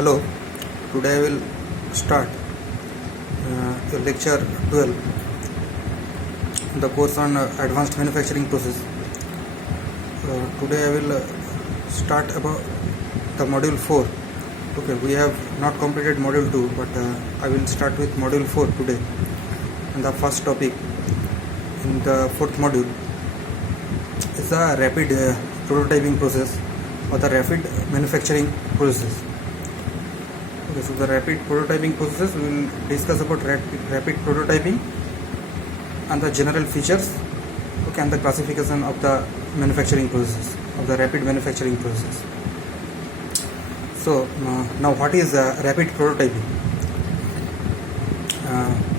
Hello, today I will start lecture 12, the course on advanced manufacturing process. Today I will start about the module 4. Okay, we have not completed module 2, but I will start with module 4 today. And the first topic in the fourth module is the rapid prototyping process or the rapid manufacturing process. Okay, so the rapid prototyping process, we will discuss about rapid prototyping and the general features, okay, and the classification of the manufacturing process, of the rapid manufacturing process. So now what is rapid prototyping?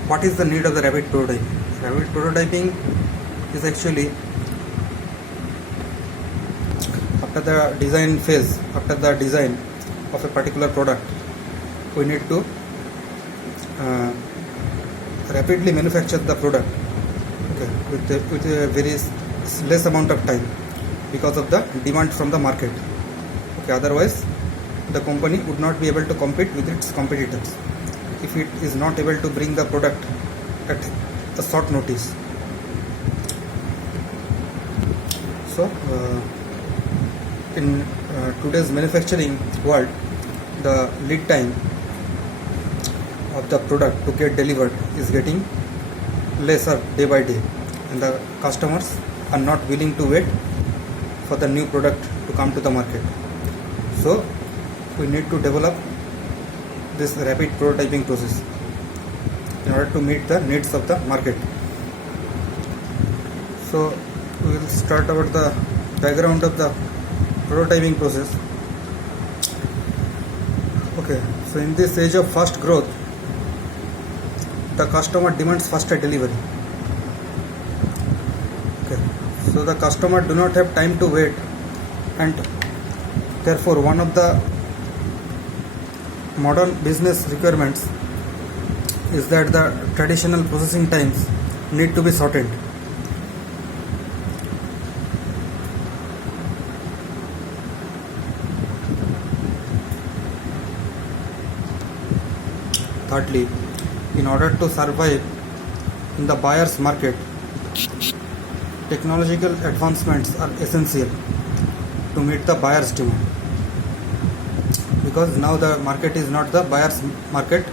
What is the need of the rapid prototyping? Rapid prototyping is actually after the design phase, after the design of a particular product, we need to rapidly manufacture the product, okay, with a very less amount of time because of the demand from the market. Okay, otherwise the company would not be able to compete with its competitors if it is not able to bring the product at a short notice. So in today's manufacturing world, the lead time of the product to get delivered is getting lesser day by day, and the customers are not willing to wait for the new product to come to the market. So we need to develop this rapid prototyping process in order to meet the needs of the market. So we will start about the background of the prototyping process. Okay, so in this age of fast growth, the customer demands faster delivery. Okay, so the customer do not have time to wait, and therefore one of the modern business requirements is that the traditional processing times need to be shortened. Thirdly, in order to survive in the buyer's market, technological advancements are essential to meet the buyer's demand, because now the market is not the buyer's market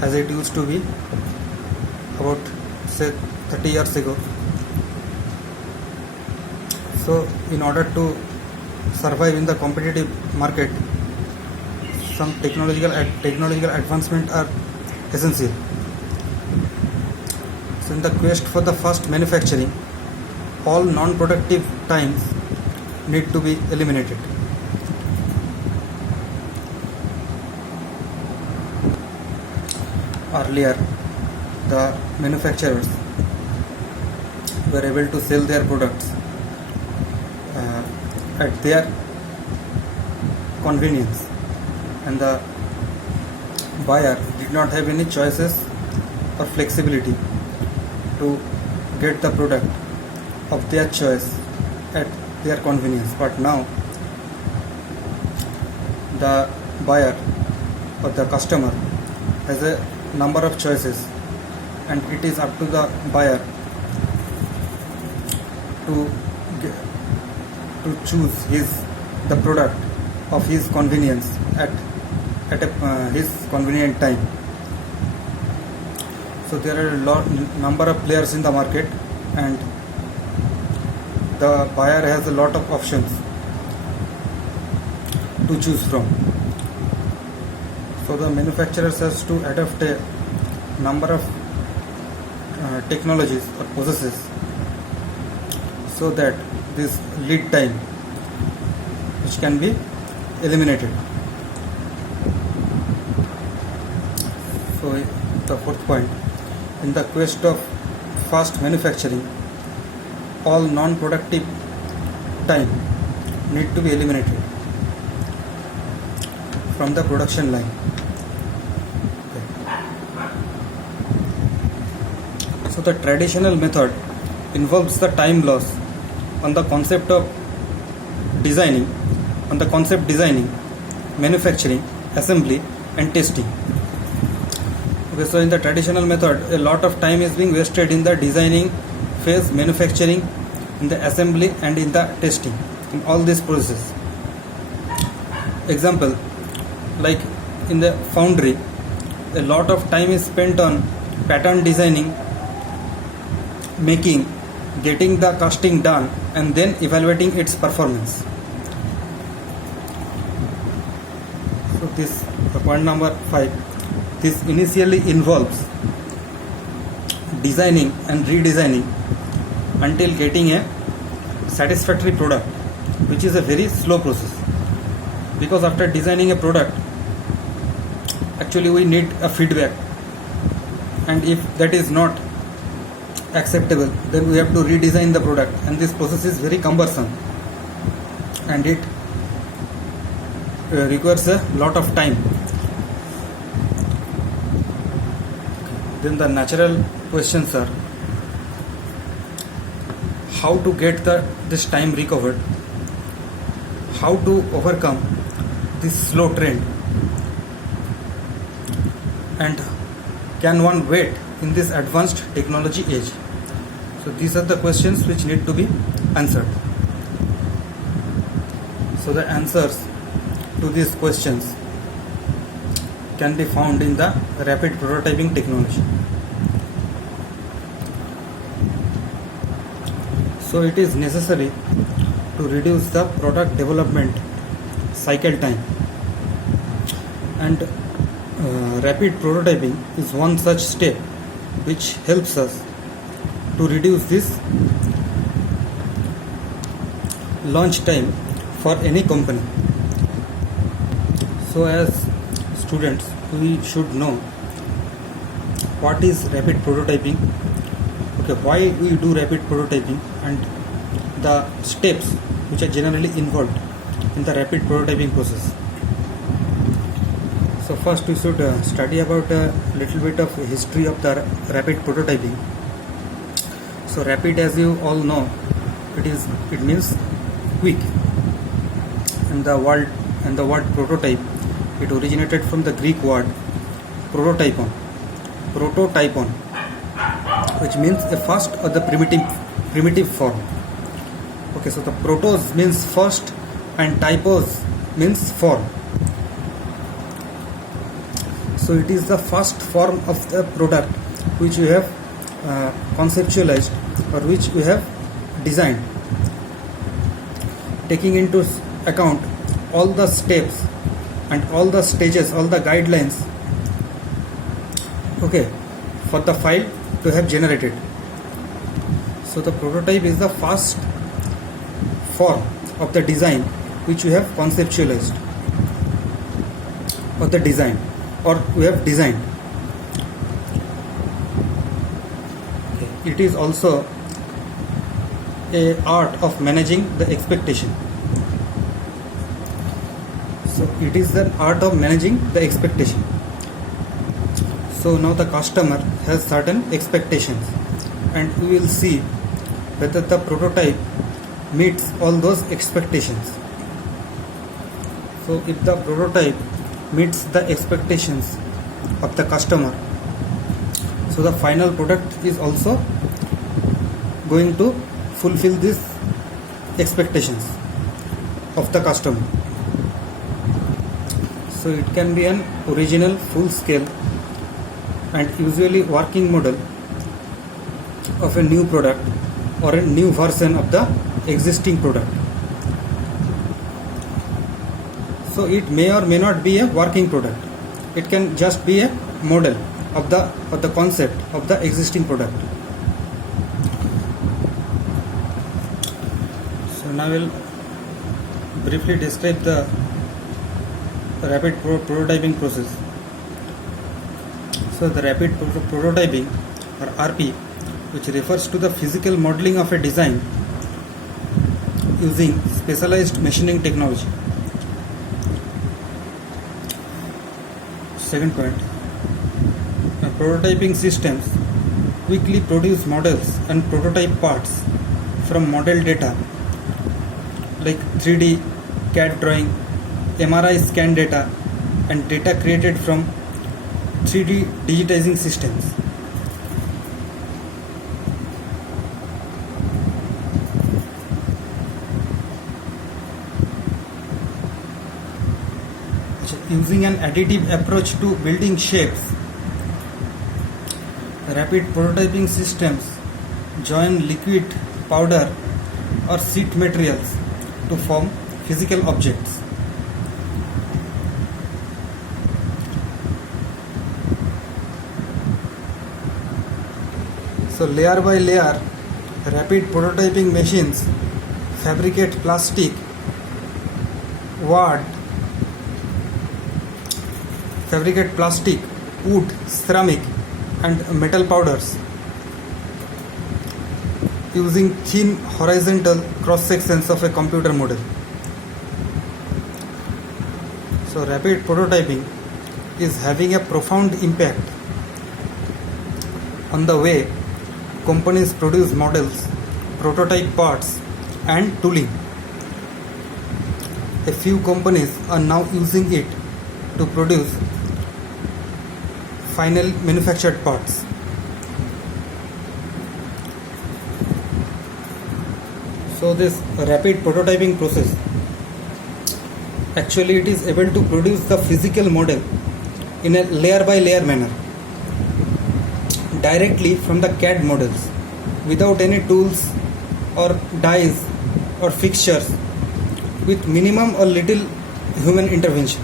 as it used to be about, say, 30 years ago. So in order to survive in the competitive market, some technological advancements are essential. So in the quest for the fast manufacturing, all non-productive times need to be eliminated. Earlier, the manufacturers were able to sell their products at their convenience, and the buyer did not have any choices or flexibility to get the product of their choice at their convenience. But now the buyer or the customer has a number of choices, and it is up to the buyer to choose the product of his convenience at his convenient time. So there are number of players in the market, and the buyer has a lot of options to choose from. So the manufacturers has to adopt a number of technologies or processes so that this lead time which can be eliminated. So the fourth point, in the quest of fast manufacturing, all non-productive time need to be eliminated from the production line. Okay. So the traditional method involves the time loss on the concept designing, manufacturing, assembly and testing. Okay, so in the traditional method, a lot of time is being wasted in the designing phase, manufacturing, in the assembly and in the testing, in all these processes. Example, like in the foundry, a lot of time is spent on pattern designing, making, getting the casting done, and then evaluating its performance. So this point number 5. This initially involves designing and redesigning until getting a satisfactory product, which is a very slow process. Because after designing a product, actually we need a feedback, and if that is not acceptable, then we have to redesign the product, and this process is very cumbersome and it requires a lot of time. Then the natural questions are how to get this time recovered, how to overcome this slow trend, and can one wait in this advanced technology age? So these are the questions which need to be answered. So the answers to these questions can be found in the rapid prototyping technology. So it is necessary to reduce the product development cycle time, and rapid prototyping is one such step which helps us to reduce this launch time for any company. So as students, we should know what is rapid prototyping, okay, why we do rapid prototyping, and the steps which are generally involved in the rapid prototyping process. So first we should study about a little bit of history of the rapid prototyping. So rapid, as you all know, it means quick, and the word prototype, it originated from the Greek word prototypon, which means a first or the primitive form. Okay, so the protos means first and typos means form. So it is the first form of the product which you have conceptualized or which you have designed, taking into account all the steps and all the stages, all the guidelines, okay, for the file to have generated. So the prototype is the first form of the design which you have conceptualized or the design or we have designed. Okay. It is also a art of managing the expectation. So it is the art of managing the expectation. So now the customer has certain expectations, and we will see whether the prototype meets all those expectations. So if the prototype meets the expectations of the customer, so the final product is also going to fulfill these expectations of the customer. So it can be an original, full scale, and usually working model of a new product or a new version of the existing product. So it may or may not be a working product. It can just be a model of the concept of the existing product. So now we'll briefly describe the rapid prototyping process. So the rapid prototyping, or RP, which refers to the physical modeling of a design using specialized machining technology. Second point, prototyping systems quickly produce models and prototype parts from model data like 3D CAD drawing, MRI scan data, and data created from 3D digitizing systems. Using an additive approach to building shapes, rapid prototyping systems join liquid, powder or sheet materials to form physical objects. So layer by layer, rapid prototyping machines fabricate plastic, wood, ceramic and metal powders using thin horizontal cross sections of a computer model. So rapid prototyping is having a profound impact on the way companies produce models, prototype parts and tooling. A few companies are now using it to produce final manufactured parts. So this rapid prototyping process, actually it is able to produce the physical model in a layer by layer manner directly from the CAD models without any tools or dies or fixtures, with minimum or little human intervention.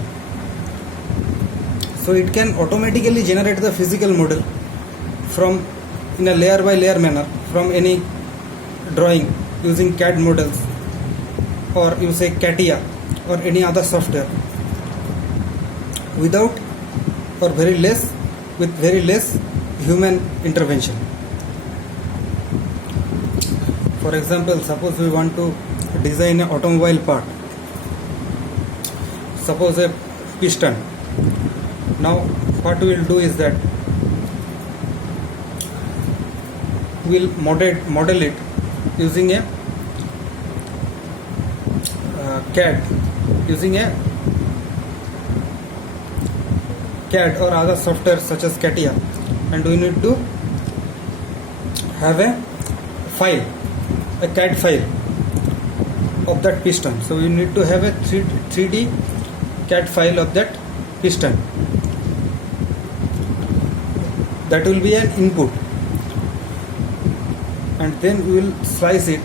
So it can automatically generate the physical model from in a layer by layer manner from any drawing using CAD models, or you say CATIA or any other software, without or with very less human intervention. For example, suppose we want to design an automobile part, suppose a piston. Now what we will do is that we will model it using a CAD, or other software such as CATIA, and we need to have a CAD file of that piston. So we need to have a 3D CAD file of that piston. That will be an input, and then we will slice it,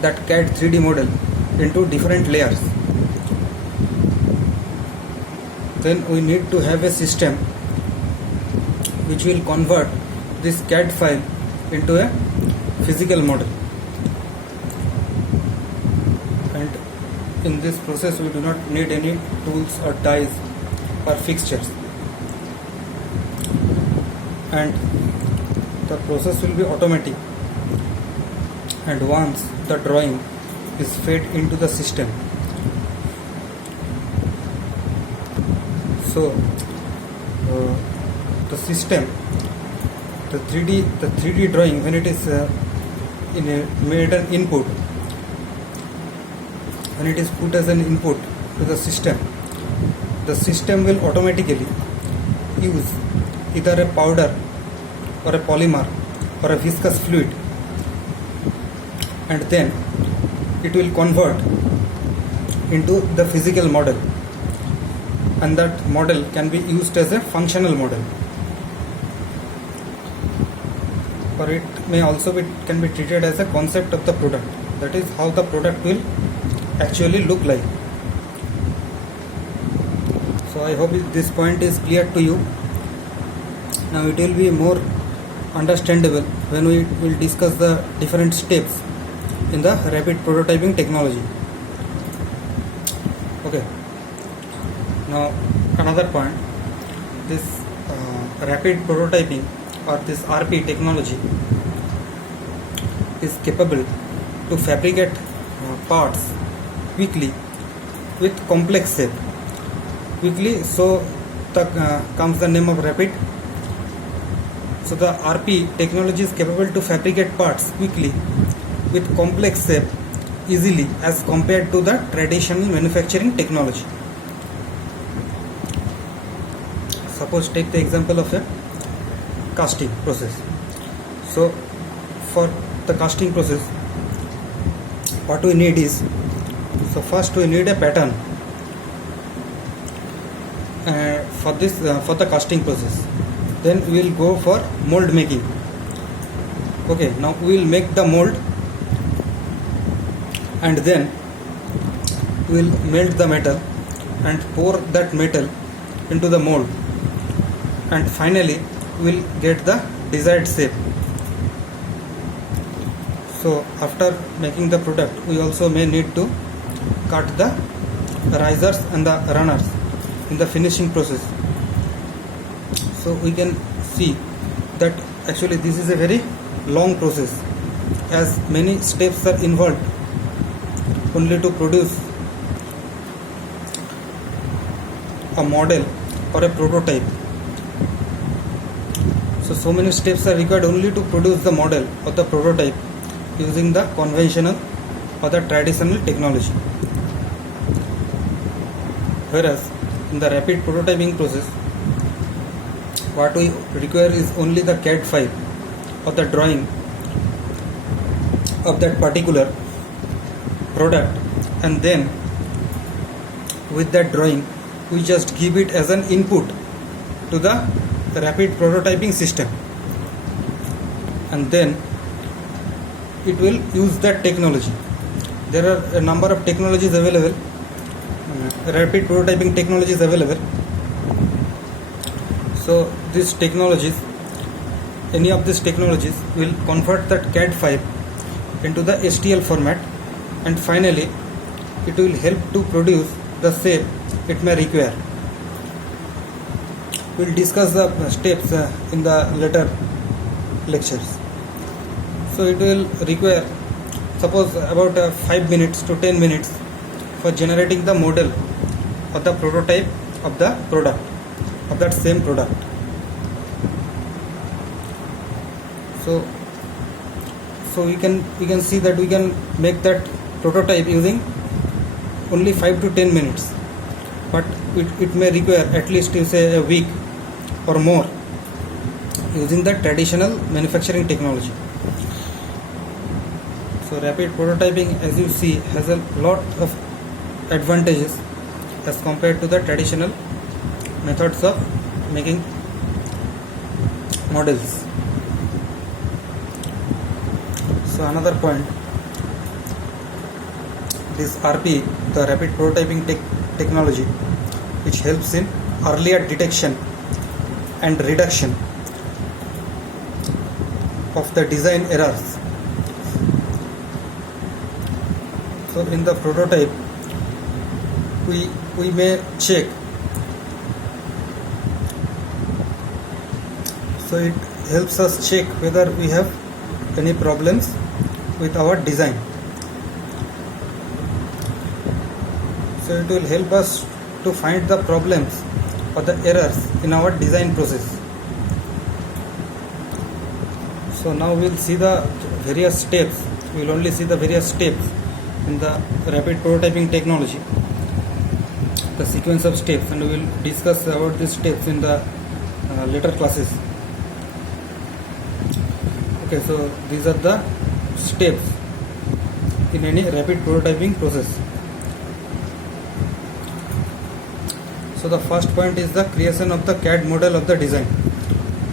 that CAD 3D model, into different layers. Then we need to have a system which will convert this CAD file into a physical model, and in this process we do not need any tools or dies or fixtures, and the process will be automatic, and once the drawing is fed into the system, so the system, the 3D drawing, when it is made an input, when it is put as an input to the system will automatically use either a powder or a polymer or a viscous fluid, and then it will convert into the physical model, and that model can be used as a functional model, or it may also can be treated as a concept of the product. That is how the product will actually look like. So I hope this point is clear to you. Now it will be more understandable when we will discuss the different steps in the rapid prototyping technology. Okay. Now another point, this rapid prototyping or this RP technology is capable to fabricate parts quickly with complex shape. Quickly, so comes the name of rapid. So the RP technology is capable to fabricate parts quickly with complex shape easily as compared to the traditional manufacturing technology. suppose take the example of a casting process. So for the casting process, what we need is, so first we need a pattern for the casting process. Then we will go for mold making. Okay, now we will make the mold, and then we will melt the metal and pour that metal into the mold, and finally we will get the desired shape. So after making the product, we also may need to cut the risers and the runners in the finishing process. So we can see that actually this is a very long process, as many steps are involved only to produce a model or a prototype. So many steps are required only to produce the model or the prototype using the conventional or the traditional technology. Whereas in the rapid prototyping process, what we require is only the CAD file or the drawing of that particular product, and then with that drawing we just give it as an input to the rapid prototyping system, and then it will use that technology. There are a number of technologies available, rapid prototyping technologies available. So these technologies, any of these technologies will convert that CAD file into the STL format, and finally it will help to produce the shape it may require. We will discuss the steps in the later lectures. So it will require, suppose, about 5 minutes to 10 minutes for generating the model or the prototype of the product, of that same product. So we can see that we can make that prototype using only 5 to 10 minutes, but it may require at least, you say, a week or more using the traditional manufacturing technology. So rapid prototyping, as you see, has a lot of advantages as compared to the traditional methods of making models. So another point, this RP, the rapid prototyping technology, which helps in earlier detection and reduction of the design errors. So in the prototype, we may check, so it helps us check whether we have any problems with our design. So it will help us to find the problems or the errors in our design process. So now we'll see the various steps. We will only see the various steps in the rapid prototyping technology, the sequence of steps, and we will discuss about these steps in the later classes. Okay, so these are the steps in any rapid prototyping process. So the first point is the creation of the CAD model of the design.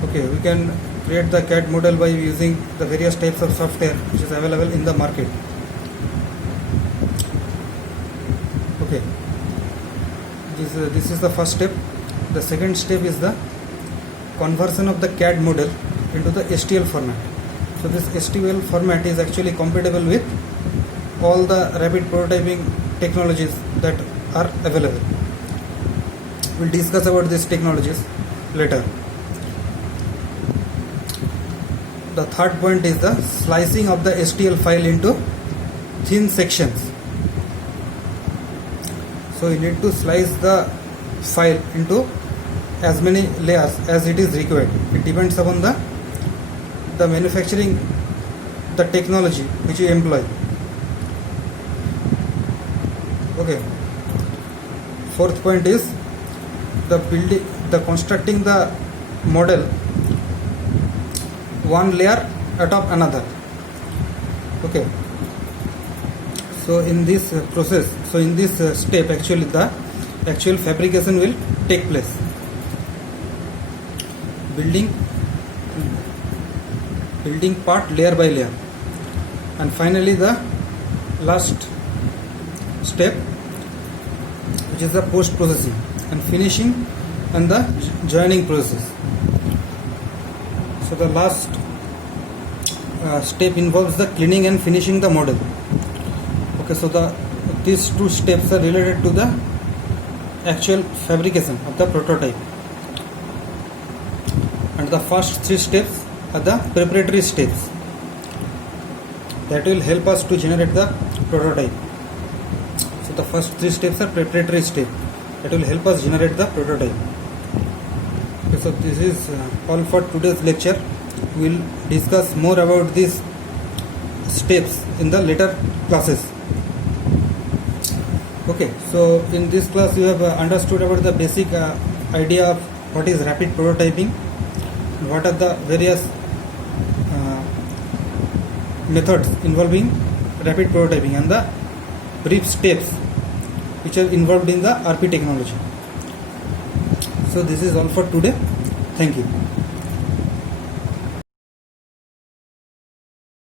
Okay, we can create the CAD model by using the various types of software which is available in the market. Okay, this is the first step. The second step is the conversion of the CAD model into the STL format. So this STL format is actually compatible with all the rapid prototyping technologies that are available. We'll discuss about these technologies later. The third point is the slicing of the STL file into thin sections. So you need to slice the file into as many layers as it is required. It depends upon the manufacturing, the technology which you employ. Okay. Fourth point is the the constructing the model one layer atop another. Okay, so in this process, so in this step, actually the actual fabrication will take place. Building part layer by layer, and finally the last step, which is the post processing and finishing and the joining process. So the last step involves the cleaning and finishing the model. Okay, so these two steps are related to the actual fabrication of the prototype, and the first three steps are the preparatory steps that will help us to generate the prototype. So the first three steps are preparatory steps that will help us generate the prototype. Okay, so this is all for today's lecture. We will discuss more about these steps in the later classes. Okay, so in this class you have understood about the basic idea of what is rapid prototyping, what are the various methods involving rapid prototyping, and the brief steps which are involved in the RP technology. So this is all for today. Thank you.